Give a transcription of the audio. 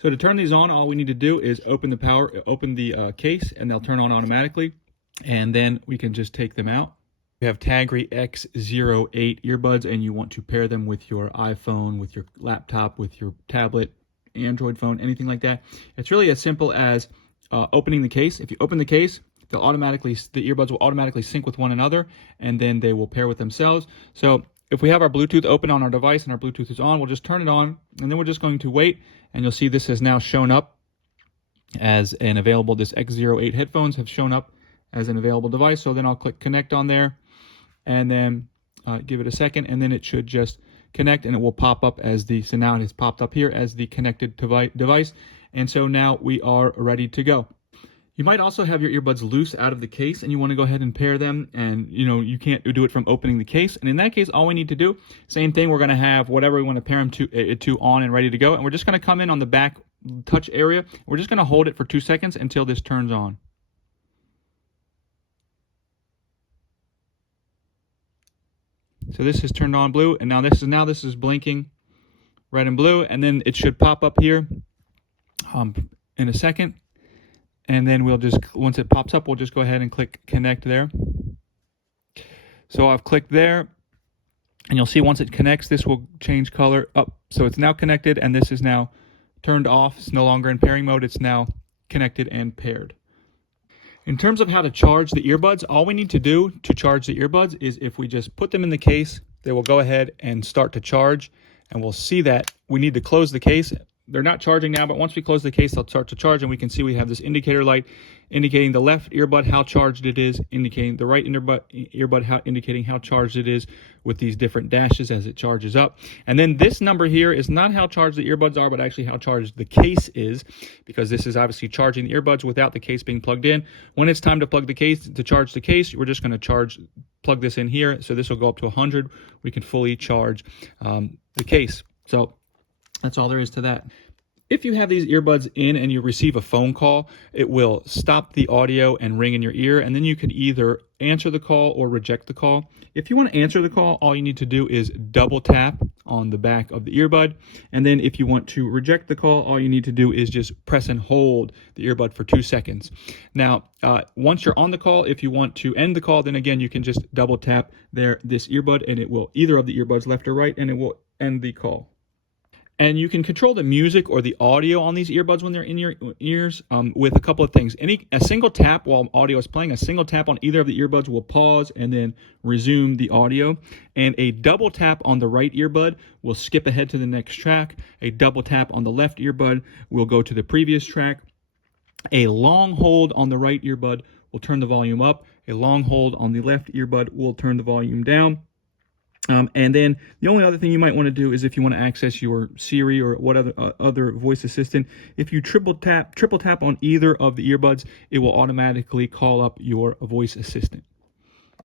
So to turn these on, all we need to do is open the case, and they'll turn on automatically. And then we can just take them out. You have Tagry X08 earbuds, and you want to pair them with your iPhone, with your laptop, with your tablet, Android phone, anything like that. It's really as simple as opening the case. If you open the case, the earbuds will automatically sync with one another, and then they will pair with themselves. So if we have our Bluetooth open on our device and our Bluetooth is on, we'll just turn it on, and then we're just going to wait, and you'll see this has now shown up as an available, this X08 headphones have shown up as an available device. So then I'll click connect on there, and then give it a second, and then it should just connect, and it will pop up as so now it has popped up here as the connected device. And so now we are ready to go. You might also have your earbuds loose out of the case, and you want to go ahead and pair them, and you can't do it from opening the case. And in that case, all we need to do, same thing, we're going to have whatever we want to pair them to on and ready to go. And we're just going to come in on the back touch area. We're just going to hold it for 2 seconds until this turns on. So this is turned on blue, and now this is blinking red and blue, and then it should pop up here in a second. And then once it pops up, we'll just go ahead and click connect there. So I've clicked there, and you'll see once it connects, this will change color up. So it's now connected, and this is now turned off. It's no longer in pairing mode. It's now connected and paired. In terms of how to charge the earbuds, all we need to do to charge the earbuds is if we just put them in the case, they will go ahead and start to charge, and we'll see that we need to close the case. They're not charging now, but once we close the case, they'll start to charge, and we can see we have this indicator light indicating the left earbud how charged it is, indicating the right earbud indicating how charged it is, with these different dashes as it charges up. And then this number here is not how charged the earbuds are, but actually how charged the case is, because this is obviously charging the earbuds without the case being plugged in. When it's time to charge the case, we're just going to plug this in here. So this will go up to 100. We can fully charge the case. So that's all there is to that. If you have these earbuds in and you receive a phone call, it will stop the audio and ring in your ear, and then you can either answer the call or reject the call. If you want to answer the call, all you need to do is double tap on the back of the earbud, and then if you want to reject the call, all you need to do is just press and hold the earbud for 2 seconds. Now, once you're on the call, if you want to end the call, then again, you can just double tap this earbud, and it will, either of the earbuds, left or right, and it will end the call. And you can control the music or the audio on these earbuds when they're in your ears with a couple of things. A single tap while audio is playing, a single tap on either of the earbuds will pause and then resume the audio. And a double tap on the right earbud will skip ahead to the next track. A double tap on the left earbud will go to the previous track. A long hold on the right earbud will turn the volume up. A long hold on the left earbud will turn the volume down. And then the only other thing you might want to do is if you want to access your Siri or what other voice assistant, if you triple tap on either of the earbuds, it will automatically call up your voice assistant.